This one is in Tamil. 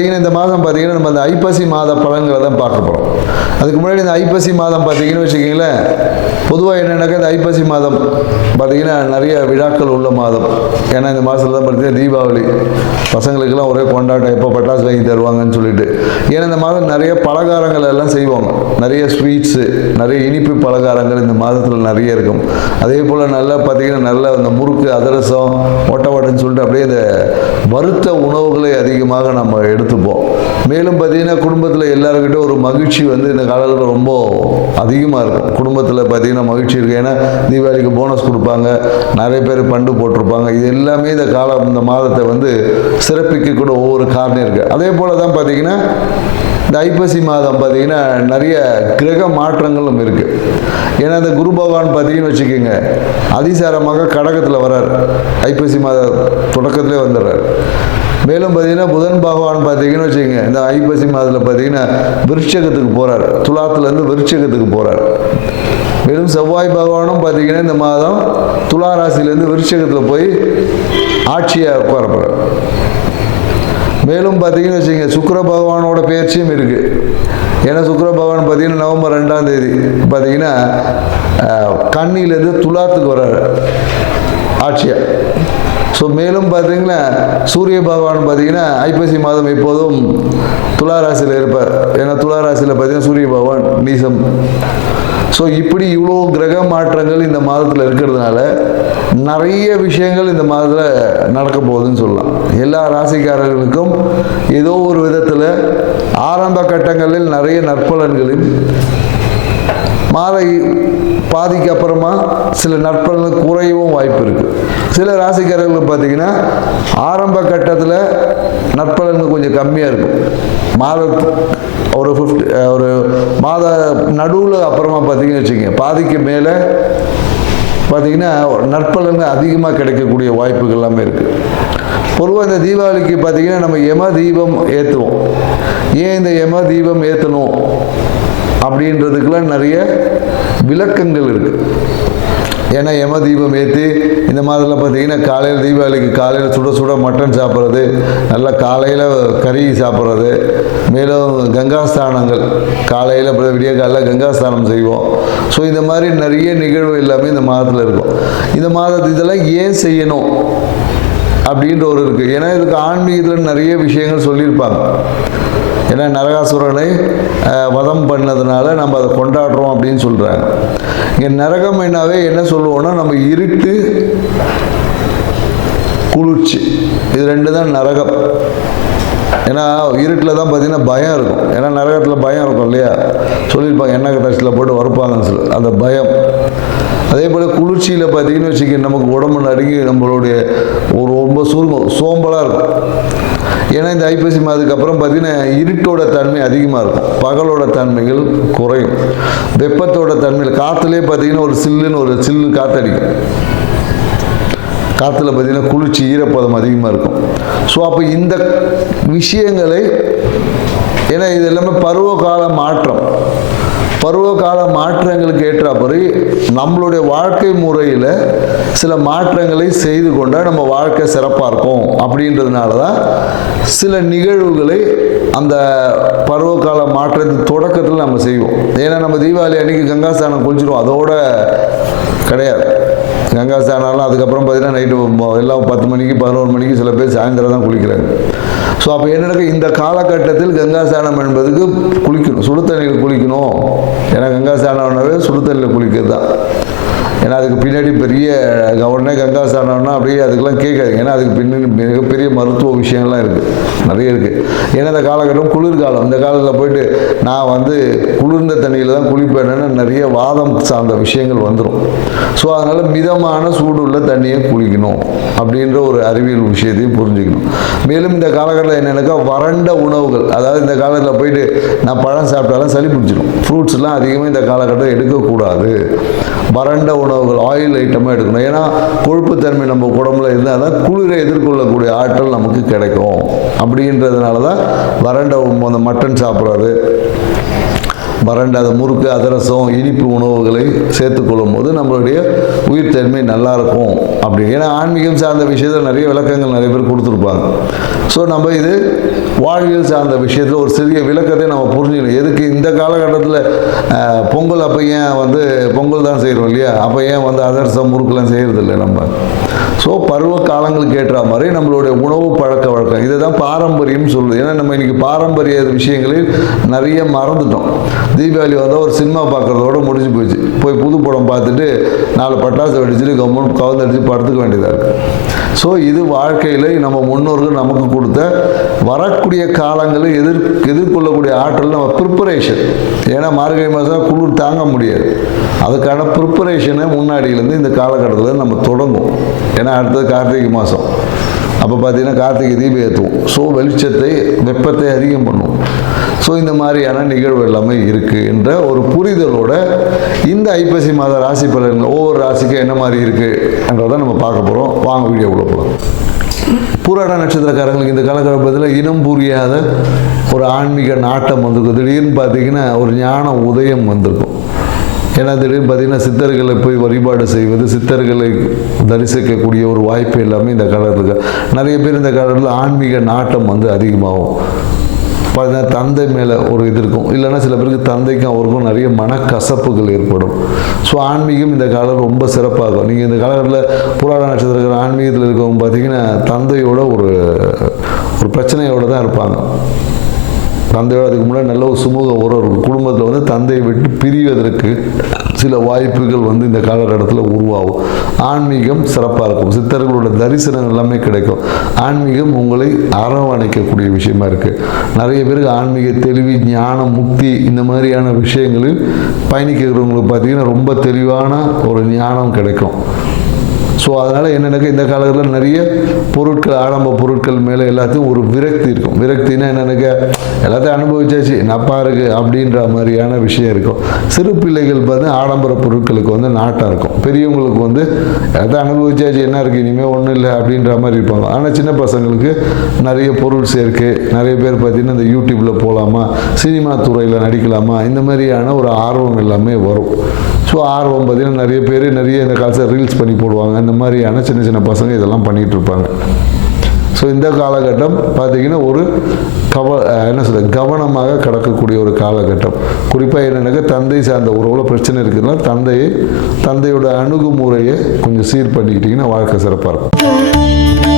பார்த்தீங்கன்னா இந்த மாதம் பார்த்தீங்கன்னா நம்ம அந்த ஐப்பசி மாத பலன்களை தான் பார்க்க போகிறோம். அதுக்கு முன்னாடி இந்த ஐப்பசி மாதம் பார்த்தீங்கன்னு வச்சுக்கிங்களேன், பொதுவாக என்னென்னாக்கா இந்த ஐப்பசி மாதம் பார்த்தீங்கன்னா நிறைய விழாக்கள் உள்ள மாதம். ஏன்னா இந்த மாதத்தில் தான் பார்த்தீங்கன்னா தீபாவளி, பசங்களுக்கெல்லாம் ஒரே கொண்டாட்டம், எப்போ பட்டாசு வாங்கி தருவாங்கன்னு சொல்லிட்டு. ஏன்னா இந்த மாதம் நிறைய பலகாரங்கள் எல்லாம் செய்வாங்க, நிறைய ஸ்வீட்ஸு, நிறைய இனிப்பு பலகாரங்கள் இந்த மாதத்தில் நிறைய இருக்கும். அதே போல் நல்லா பார்த்தீங்கன்னா நல்ல இந்த முறுக்கு, அதிரசம், ஒட்டவடைன்னு சொல்லிட்டு அப்படியே இந்த வறுத்த உணவுகளை அதிகமாக நம்ம எடுத்துப்போம். மேலும் பார்த்தீங்கன்னா குடும்பத்தில் எல்லாருக்கிட்ட ஒரு மகிழ்ச்சி வந்து இந்த காலத்தில் ரொம்ப அதிகமாக இருக்கும். குடும்பத்தில் பார்த்தீங்கன்னா மகிழ்ச்சி இருக்குது. ஏன்னா தீபாவளிக்கு போனஸ் கொடுப்பாங்க, நிறைய பேர் பண்டு போட்டிருப்பாங்க. இது எல்லாமே இந்த மாதத்தை வந்து சிறப்பிக்கக்கூட ஒவ்வொரு காரணம் இருக்குது. அதே போல் தான் பார்த்தீங்கன்னா இந்த ஐப்பசி மாதம் பார்த்தீங்கன்னா நிறைய கிரக மாற்றங்களும் இருக்குது. ஏன்னா இந்த குரு பகவான் பார்த்தீங்கன்னு வச்சுக்கோங்க, அதிசாரமாக கடகத்தில் வர்றார், ஐப்பசி மாத தொடக்கத்திலே வந்துடுறார். மேலும் பார்த்தீங்கன்னா புதன் பகவான் பார்த்தீங்கன்னு வச்சுக்கோங்க, இந்த ஐப்பசி மாதத்தில் பார்த்தீங்கன்னா விருட்சகத்துக்கு போகிறார், துலாத்துலேருந்து விருட்சகத்துக்கு போகிறார். மேலும் செவ்வாய் பகவானும் பார்த்தீங்கன்னா இந்த மாதம் துலா ராசியிலேருந்து விருட்சகத்தில் போய் ஆட்சியாக உட்கார போகிறார். மேலும் பார்த்தீங்கன்னு வச்சுக்கோங்க, சுக்கிர பகவானோட பயிற்சியும் இருக்குது. ஏன்னா சுக்கிர பகவான் பார்த்தீங்கன்னா நவம்பர் 2ஆம் தேதி பார்த்தீங்கன்னா கன்னியிலேருந்து துலாத்துக்கு வர்றாரு ஆட்சியாக. ஸோ மேலும் பார்த்தீங்கன்னா சூரிய பகவான் பார்த்தீங்கன்னா ஐப்பசி மாதம் எப்போதும் துலா ராசியில் இருப்பார். ஏன்னா துலா ராசியில் பார்த்தீங்கன்னா சூரிய பகவான் நீசம். ஸோ இப்படி இவ்வளோ கிரக மாற்றங்கள் இந்த மாதத்தில் இருக்கிறதுனால நிறைய விஷயங்கள் இந்த மாதத்தில் நடக்க போகுதுன்னு சொல்லலாம். எல்லா ராசிக்காரர்களுக்கும் ஏதோ ஒரு விதத்தில் ஆரம்ப கட்டங்களில் நிறைய நற்பலன்களில் மாத பாதிக்கு அப்புறமா சில நற்பலன்கள் குறையவும் வாய்ப்பு இருக்குது. சில ராசிக்காரர்கள் பார்த்தீங்கன்னா ஆரம்ப கட்டத்தில் நற்பலன்கள் கொஞ்சம் கம்மியாக இருக்கும். ஒரு மாத நடுவில் அப்புறமா பார்த்தீங்கன்னு வச்சுக்கோங்க, பாதிக்கு மேலே பார்த்தீங்கன்னா நற்பலன்கள் அதிகமாக கிடைக்கக்கூடிய வாய்ப்புகள் எல்லாமே இருக்குது. பொதுவாக இந்த தீபாவளிக்கு பார்த்தீங்கன்னா நம்ம யம தீபம் ஏற்றுவோம். ஏன் இந்த யம தீபம் ஏற்றணும் அப்படின்றதுக்கெல்லாம் நிறைய விளக்கங்கள் இருக்குது. ஏன்னா யம தீபம் ஏற்றி இந்த மாதத்தில் பார்த்தீங்கன்னா காலையில் தீபாவளிக்கு காலையில் சுட சுட மட்டன் சாப்பிட்றது, நல்லா காலையில் கறி சாப்பிட்றது, மேலும் கங்காஸ்தானங்கள் காலையில் விடிய காலையில் கங்காஸ்தானம் செய்வோம். ஸோ இந்த மாதிரி நிறைய நிகழ்வு எல்லாமே இந்த மாதத்தில் இருக்கும். இந்த மாதத்து இதெல்லாம் ஏன் செய்யணும் அப்படின்ற ஒரு இருக்குது. ஏன்னா இதுக்கு ஆன்மீகத்தில் நிறைய விஷயங்கள் சொல்லியிருப்பாங்க. ஏன்னா நரகாசுரனை வதம் பண்ணதுனால நம்ம அதை கொண்டாடுறோம் அப்படின்னு சொல்கிறாங்க. இங்கே நரகம் என்னாவே என்ன சொல்லுவோம்னா, நம்ம இருட்டு, குளிர்ச்சி, இது ரெண்டு தான் நரகம். ஏன்னா இருட்டில் தான் பார்த்தீங்கன்னா பயம் இருக்கும். ஏன்னா நரகத்தில் பயம் இருக்கும் இல்லையா, சொல்லியிருப்பாங்க எண்ணெய் டஸ்ட்டில் போட்டு வறுப்பாங்கன்னு சொல்லி, அந்த பயம். அதே போல் குளிர்ச்சியில் பார்த்தீங்கன்னு வச்சுக்க, நமக்கு உடம்பு நடுங்கி நம்மளுடைய ஒரு ரொம்ப சோம்பலாக இருக்கும். ஏன்னா இந்த ஐப்பசி மாதத்துக்கு அப்புறம் பார்த்தீங்கன்னா இருட்டோட தன்மை அதிகமாக இருக்கும், பகலோட தன்மைகள் குறையும். வெப்பத்தோட தன்மையில் காற்றுலேயே பார்த்தீங்கன்னா ஒரு சில்லு காற்றடிக்கும். காற்றுல பார்த்தீங்கன்னா குளிர்ச்சி, ஈரப்பதம் அதிகமாக இருக்கும். ஸோ அப்போ இந்த விஷயங்களை, ஏன்னா இது எல்லாமே பருவகால மாற்றங்களுக்கு ஏற்றாப்படி நம்மளுடைய வாழ்க்கை முறையில் சில மாற்றங்களை செய்து கொண்டால் நம்ம வாழ்க்கை சிறப்பாக இருக்கும். அப்படின்றதுனால தான் சில நிகழ்வுகளை அந்த பருவகால மாற்றத்தின் தொடக்கத்தில் நம்ம செய்வோம். ஏன்னா நம்ம தீபாவளி அன்றைக்கி கங்காஸ்தானம் குளிச்சிடுவோம், அதோட கிடையாது. கங்காஸ்தானம்லாம் அதுக்கப்புறம் பார்த்தீங்கன்னா நைட்டு எல்லாம் 10 மணிக்கு 11 மணிக்கு, சில பேர் சாயந்தரம் தான் குளிக்கிறாங்க. ஸோ அப்போ என்னென்ன இந்த காலகட்டத்தில் கங்காஸ்தானம் என்பதுக்கு குளிக்கணும், சுடு தண்ணியில் குளிக்கணும். ஏன்னா கங்காஸ்தானம்னாவே சுடு தண்ணியில் குளிக்கிறது தான். ஏன்னா அதுக்கு பின்னாடி பெரிய உடனே கங்காஸ்தானம்னா அப்படியே அதுக்கெல்லாம் கேட்காதுங்க. ஏன்னா அதுக்கு பின்னாடி மிகப்பெரிய மருத்துவ விஷயங்கள்லாம் இருக்குது, நிறைய இருக்குது. ஏன்னா இந்த காலகட்டம் குளிர்காலம். இந்த காலத்தில் போயிட்டு நான் வந்து குளிர்ந்த தண்ணியில் தான் குளிப்பேன்னு நிறைய வாதம் சார்ந்த விஷயங்கள் வந்துடும். ஸோ அதனால் மிதமான சூடு உள்ள தண்ணியை குளிக்கணும் அப்படின்ற ஒரு அறிவியல் விஷயத்தையும் புரிஞ்சுக்கணும். மேலும் இந்த காலகட்டத்தில் என்னென்னாக்கா வறண்ட உணவுகள், அதாவது இந்த காலத்தில் போயிட்டு நான் பழம் சாப்பிட்டாலும் சளி பிடிச்சிடும். ஃப்ரூட்ஸ்லாம் அதிகமாக இந்த காலகட்டம் எடுக்கக்கூடாது. வறண்ட உணவுகள், ஆயில் ஐட்டமாக எடுக்கணும். ஏன்னா கொழுப்புத்தன்மை நம்ம உடம்புல இருந்தால் தான் குளிரை எதிர்கொள்ளக்கூடிய ஆற்றல் நமக்கு கிடைக்கும். அப்படின்றதுனால தான் வறண்ட அந்த மட்டன் சாப்பிட்றது, வறண்ட அந்த முறுக்கு அதிரசம் இனிப்பு உணவுகளை சேர்த்துக்கொள்ளும் போது நம்மளுடைய உயிர்த்தன்மை நல்லா இருக்கும் அப்படி. ஏன்னா ஆன்மீகம் சார்ந்த விஷயத்தில் நிறைய விளக்கங்கள் நிறைய பேர் கொடுத்துருப்பாங்க. ஸோ நம்ம இது வாழ்வியல் சார்ந்த விஷயத்தில் ஒரு சிறிய விளக்கத்தை நம்ம புரிஞ்சுக்கணும். எதுக்கு இந்த காலகட்டத்தில் பொங்கல் அப்போ ஏன் பொங்கல் தான் செய்கிறோம் இல்லையா, அப்போ ஏன் அதிரசம் முறுக்கெல்லாம் செய்கிறதில்லை நம்ம. ஸோ பருவ காலங்களுக்கு ஏற்ற மாதிரி நம்மளுடைய உணவு பழக்க வழக்கம் இதை தான் பாரம்பரியம் சொல்லுது. ஏன்னா நம்ம இன்னைக்கு பாரம்பரிய விஷயங்களில் நிறைய மறந்துட்டோம். தீபாவளி வந்தால் ஒரு சினிமா பார்க்குறதோட முடிஞ்சு போச்சு. போய் புது படம் பார்த்துட்டு 4 பட்டாசு வெடிச்சுட்டு கவர்மெண்ட் கவுந்தடிச்சு படுத்துக்க வேண்டியதாக இருக்குது. ஸோ இது வாழ்க்கையில் நம்ம முன்னோர்கள் நமக்கு கொடுத்த வரக்கூடிய காலங்களில் எதிர்கொள்ளக்கூடிய ஆற்றல் நம்ம ப்ரிப்பரேஷன். ஏன்னா மார்கழி மாதம் குளிர் தாங்க முடியாது. அதுக்கான ப்ரிப்பரேஷனை முன்னாடியிலேருந்து இந்த காலகட்டத்தில் நம்ம தொடங்கும். ஏன்னா அடுத்தது கார்த்திகை மாதம். அப்போ பார்த்தீங்கன்னா கார்த்திகை தீபம் ஏற்றுவோம். ஸோ வெளிச்சத்தை வெப்பத்தை அதிகம் பண்ணுவோம். ஸோ இந்த மாதிரியான நிகழ்வு எல்லாமே இருக்குது என்ற ஒரு புரிதலோட இந்த ஐப்பசி மாத ராசி பலன்கள் ஒவ்வொரு ராசிக்கும் என்ன மாதிரி இருக்குன்றதை நம்ம பார்க்க போகிறோம். வாங்க வீடியோக்குள்ள போகலாம். பூராட நட்சத்திரக்காரங்களுக்கு இந்த காலகட்டத்தில் இனம் புரியாத ஒரு ஆன்மீக நாட்டம் வந்திருக்கும். திடீர்னு பார்த்தீங்கன்னா ஒரு ஞான உதயம் வந்திருக்கும். ஏன்னா திடீர்னு பார்த்தீங்கன்னா சித்தர்களை போய் வழிபாடு செய்வது, சித்தர்களை தரிசிக்கக்கூடிய ஒரு வாய்ப்பு எல்லாமே இந்த காலத்தில் நிறைய பேர் இந்த காலத்தில் ஆன்மீக நாட்டம் அதிகமாகும். பார்த்தீங்கன்னா தந்தை மேலே ஒரு இது இருக்கும். இல்லைன்னா சில பேருக்கு தந்தைக்கும் அவருக்கும் நிறைய மனக்கசப்புகள் ஏற்படும். ஸோ ஆன்மீகம் இந்த காலம் ரொம்ப சிறப்பாகும். நீங்கள் இந்த காலகட்டத்தில் புராண நட்சத்திரங்கள் ஆன்மீகத்தில் இருக்கவங்க பார்த்தீங்கன்னா தந்தையோட ஒரு பிரச்சனையோடு தான் இருப்பாங்க. தந்தையோட அதுக்கு முன்னாடி நல்ல ஒரு சுமூக உறவு இருக்கும். குடும்பத்தில் தந்தையை விட்டு பிரிவதற்கு சில வாய்ப்புகள் இந்த காலகட்டத்தில் உருவாகும். ஆன்மீகம் சிறப்பாக இருக்கும். சித்தர்களோட தரிசனம் எல்லாமே கிடைக்கும். ஆன்மீகம் உங்களை அரவணைக்கக்கூடிய விஷயமா இருக்குது. நிறைய பேருக்கு ஆன்மீக தெளிவு, ஞானம், முக்தி இந்த மாதிரியான விஷயங்களில் பயணிக்கிறவங்களுக்கு பார்த்தீங்கன்னா ரொம்ப தெளிவான ஒரு ஞானம் கிடைக்கும். ஸோ அதனால் என்னென்னாக்கா இந்த காலத்தில் நிறைய பொருட்கள், ஆடம்ப பொருட்கள் மேலே எல்லாத்தையும் ஒரு விரக்தி இருக்கும். விரக்தினா என்னென்னாக்கா எல்லாத்தையும் அனுபவிச்சாச்சு நப்பா இருக்குது அப்படின்ற மாதிரியான விஷயம் இருக்கும். சிறு பிள்ளைகள் ஆடம்பர பொருட்களுக்கு நாட்டம் இருக்கும். பெரியவங்களுக்கு எல்லாத்தையும் அனுபவிச்சாச்சு என்ன இருக்குது இனிமேல் ஒன்றும் இல்லை அப்படின்ற மாதிரி இருப்பாங்க. ஆனால் சின்ன பசங்களுக்கு நிறைய பொருள் சேர்க்கை, நிறைய பேர் பார்த்திங்கன்னா இந்த யூடியூப்பில் போகலாமா, சினிமா துறையில் நடிக்கலாமா, இந்த மாதிரியான ஒரு ஆர்வம் எல்லாமே வரும். ஸோ ஆர்வம் பார்த்திங்கன்னா நிறைய பேர் இந்த காலத்தில் ரீல்ஸ் பண்ணி போடுவாங்க. இந்த மாதிரியான சின்ன சின்ன பசங்க இதெல்லாம் பண்ணிகிட்டு இருப்பாங்க. ஸோ இந்த காலகட்டம் பார்த்திங்கன்னா ஒரு கவனமாக கடக்கக்கூடிய ஒரு காலகட்டம். குறிப்பாக என்னென்னாக்கா தந்தை சார்ந்த உறவுல பிரச்சனை இருக்குதுன்னா தந்தையோட அணுகுமுறையை கொஞ்சம் சீர் பண்ணிக்கிட்டிங்கன்னா வாழ்க்கை சிறப்பாக இருக்கும்.